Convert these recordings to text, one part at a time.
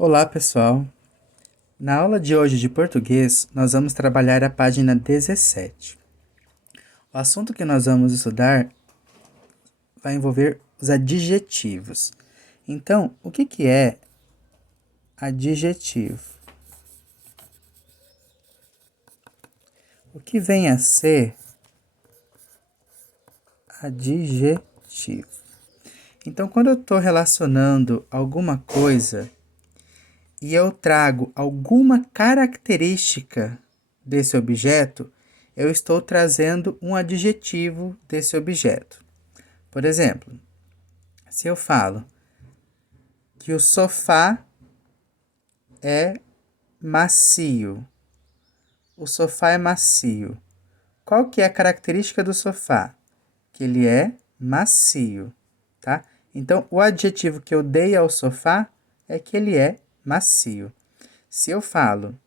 Olá, pessoal. Na aula de hoje de português, nós vamos trabalhar a página 17. O assunto que nós vamos estudar vai envolver os adjetivos. Então, o que é adjetivo? O que vem a ser adjetivo? Então, quando eu estou relacionando alguma coisa e eu trago alguma característica desse objeto, eu estou trazendo um adjetivo desse objeto. Por exemplo, se eu falo que o sofá é macio, o sofá é macio. Qual que é a característica do sofá? Que ele é macio, tá? Então, o adjetivo que eu dei ao sofá é que ele é macio. Se eu falo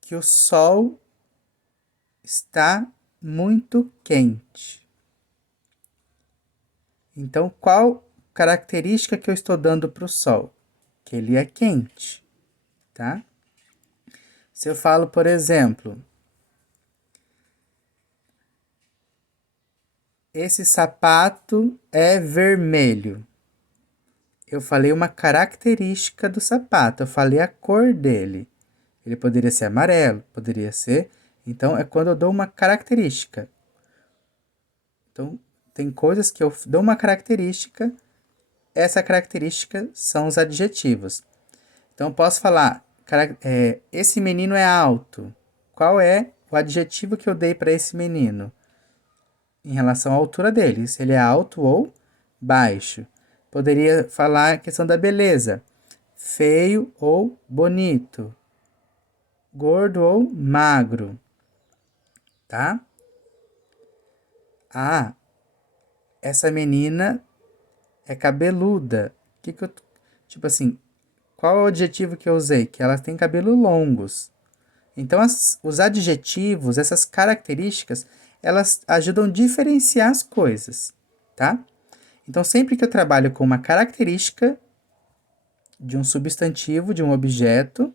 que o sol está muito quente, então qual característica que eu estou dando para o sol? Que ele é quente, tá? Se eu falo, por exemplo, esse sapato é vermelho. Eu falei uma característica do sapato, eu falei a cor dele. Ele poderia ser amarelo, poderia ser. Então, é quando eu dou uma característica. Então, tem coisas que eu dou uma característica, essa característica são os adjetivos. Então, eu posso falar, esse menino é alto. Qual é o adjetivo que eu dei para esse menino? Em relação à altura dele, se ele é alto ou baixo. Poderia falar a questão da beleza. Feio ou bonito. Gordo ou magro. Tá? Ah, essa menina é cabeluda. Que eu, tipo assim, qual é o adjetivo que eu usei? Que ela tem cabelos longos. Então, os adjetivos, essas características, elas ajudam a diferenciar as coisas, tá? Então, sempre que eu trabalho com uma característica de um substantivo, de um objeto,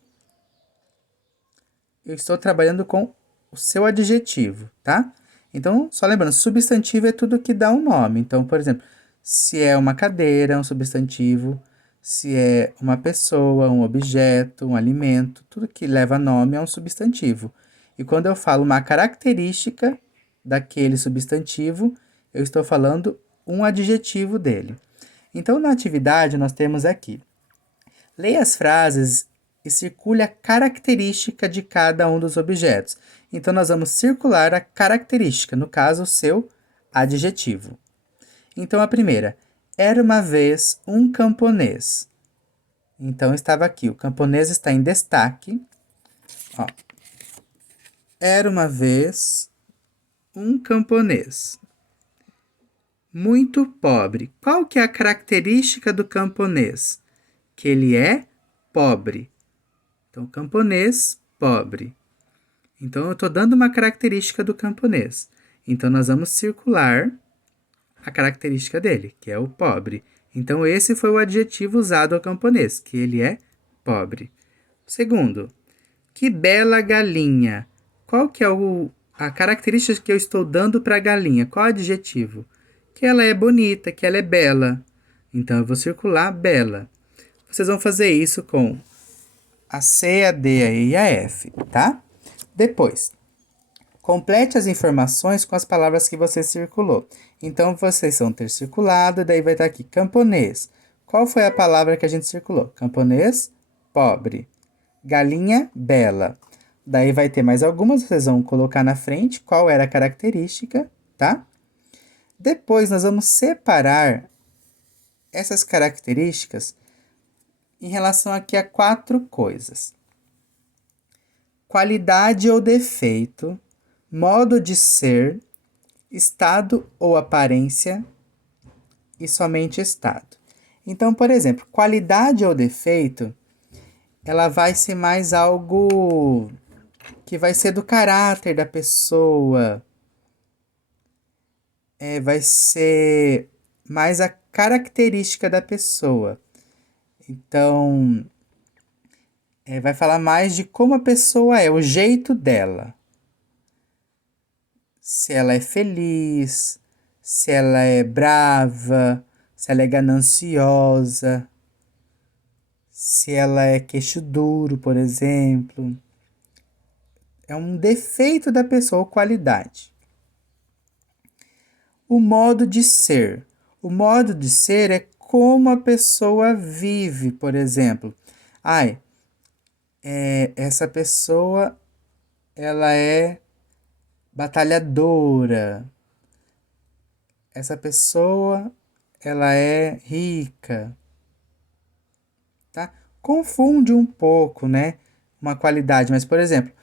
eu estou trabalhando com o seu adjetivo, tá? Então, só lembrando, substantivo é tudo que dá um nome. Então, por exemplo, se é uma cadeira, é um substantivo. Se é uma pessoa, um objeto, um alimento, tudo que leva nome é um substantivo. E quando eu falo uma característica daquele substantivo, eu estou falando um adjetivo dele. Então, na atividade, nós temos aqui: leia as frases e circule a característica de cada um dos objetos. Então, nós vamos circular a característica, no caso, o seu adjetivo. Então, a primeira: era uma vez um camponês. Então, estava aqui, o camponês está em destaque. Ó. Era uma vez um camponês. Muito pobre. Qual que é a característica do camponês? Que ele é pobre. Então, camponês, pobre. Então, eu estou dando uma característica do camponês. Então, nós vamos circular a característica dele, que é o pobre. Então, esse foi o adjetivo usado ao camponês, que ele é pobre. Segundo, que bela galinha. Qual que é a característica que eu estou dando para a galinha? Qual adjetivo? Que ela é bonita, que ela é bela. Então, eu vou circular bela. Vocês vão fazer isso com a C, a D, a E e a F, tá? Depois, complete as informações com as palavras que você circulou. Então, vocês vão ter circulado, daí vai estar aqui, camponês. Qual foi a palavra que a gente circulou? Camponês, pobre. Galinha, bela. Daí vai ter mais algumas, vocês vão colocar na frente qual era a característica, tá? Depois, nós vamos separar essas características em relação aqui a 4 coisas: qualidade ou defeito, modo de ser, estado ou aparência e somente estado. Então, por exemplo, qualidade ou defeito, ela vai ser mais algo que vai ser do caráter da pessoa, vai ser mais a característica da pessoa. Então, vai falar mais de como a pessoa é, o jeito dela. Se ela é feliz, se ela é brava, se ela é gananciosa, se ela é queixo duro, por exemplo. É um defeito da pessoa ou qualidade. O modo de ser. O modo de ser é como a pessoa vive, por exemplo. Essa pessoa, ela é batalhadora. Essa pessoa, ela é rica, tá? Confunde um pouco, né? Uma qualidade, mas, por exemplo,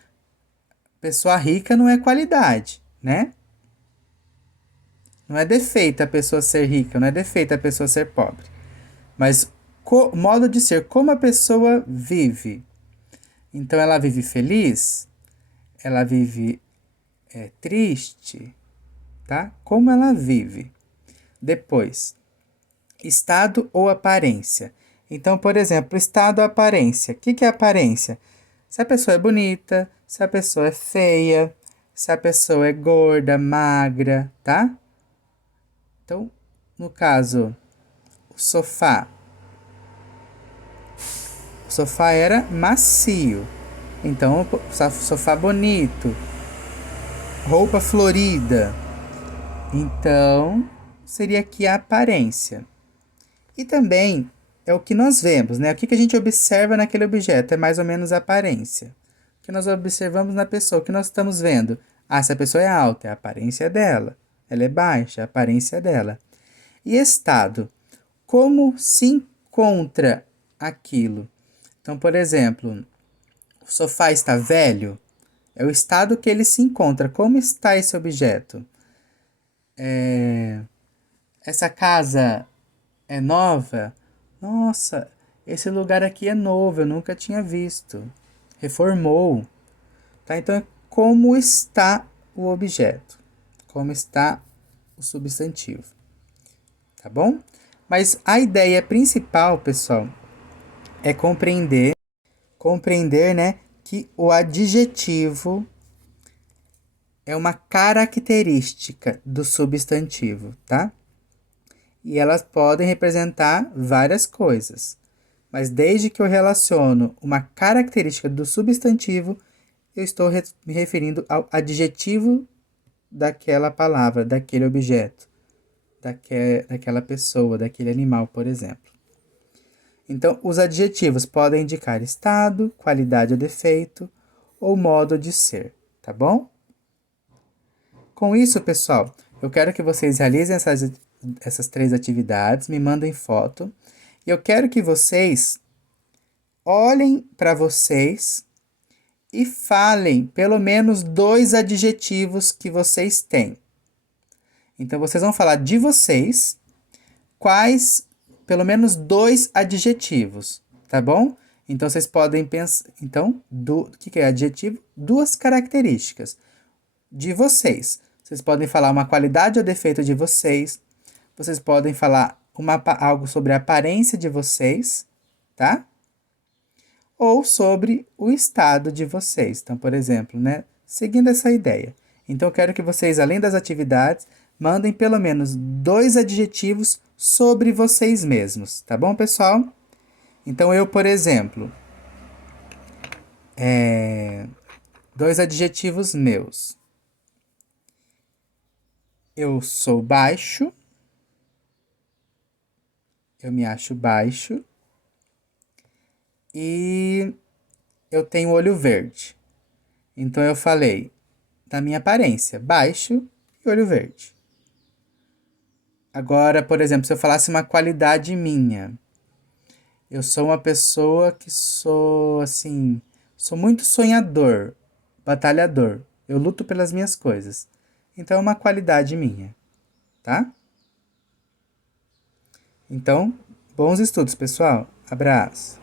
pessoa rica não é qualidade, né? Não é defeito a pessoa ser rica, não é defeito a pessoa ser pobre. Mas modo de ser, como a pessoa vive. Então ela vive feliz, ela vive triste, tá? Como ela vive. Depois, estado ou aparência. Então, por exemplo, estado ou aparência. O que é aparência? Se a pessoa é bonita, se a pessoa é feia, se a pessoa é gorda, magra, tá? Então, no caso, o sofá. O sofá era macio. Então, sofá bonito. Roupa florida. Então, seria aqui a aparência. E também é o que nós vemos, né? O que a gente observa naquele objeto é mais ou menos a aparência. O que nós observamos na pessoa, o que nós estamos vendo. Ah, se a pessoa é alta, é a aparência dela. Ela é baixa, é a aparência dela. E estado. Como se encontra aquilo? Então, por exemplo, o sofá está velho? É o estado que ele se encontra. Como está esse objeto? Essa casa é nova? Nossa, esse lugar aqui é novo, eu nunca tinha visto. Reformou. Tá? Então, é como está o objeto. Como está o substantivo. Tá bom? Mas a ideia principal, pessoal, é compreender, né, que o adjetivo é uma característica do substantivo, tá? E elas podem representar várias coisas. Mas desde que eu relaciono uma característica do substantivo, eu estou me referindo ao adjetivo daquela palavra, daquele objeto, daquela pessoa, daquele animal, por exemplo. Então, os adjetivos podem indicar estado, qualidade ou defeito, ou modo de ser, tá bom? Com isso, pessoal, eu quero que vocês realizem essas 3 atividades, me mandem foto, e eu quero que vocês olhem para vocês e falem pelo menos 2 adjetivos que vocês têm. Então, vocês vão falar de vocês quais pelo menos 2 adjetivos, tá bom? Então, vocês podem pensar. Então, o que é adjetivo? 2 características de vocês. Vocês podem falar uma qualidade ou defeito de vocês. Vocês podem falar algo sobre a aparência de vocês, tá? Ou sobre o estado de vocês. Então, por exemplo, né? Seguindo essa ideia. Então, eu quero que vocês, além das atividades, mandem pelo menos 2 adjetivos sobre vocês mesmos, tá bom, pessoal? Então, eu, por exemplo, 2 adjetivos meus. Eu sou baixo. Eu me acho baixo. E eu tenho olho verde. Então eu falei da minha aparência, baixo e olho verde. Agora, por exemplo, se eu falasse uma qualidade minha, eu sou uma pessoa que sou muito sonhador, batalhador. Eu luto pelas minhas coisas. Então é uma qualidade minha, tá? Então, bons estudos, pessoal. Abraço.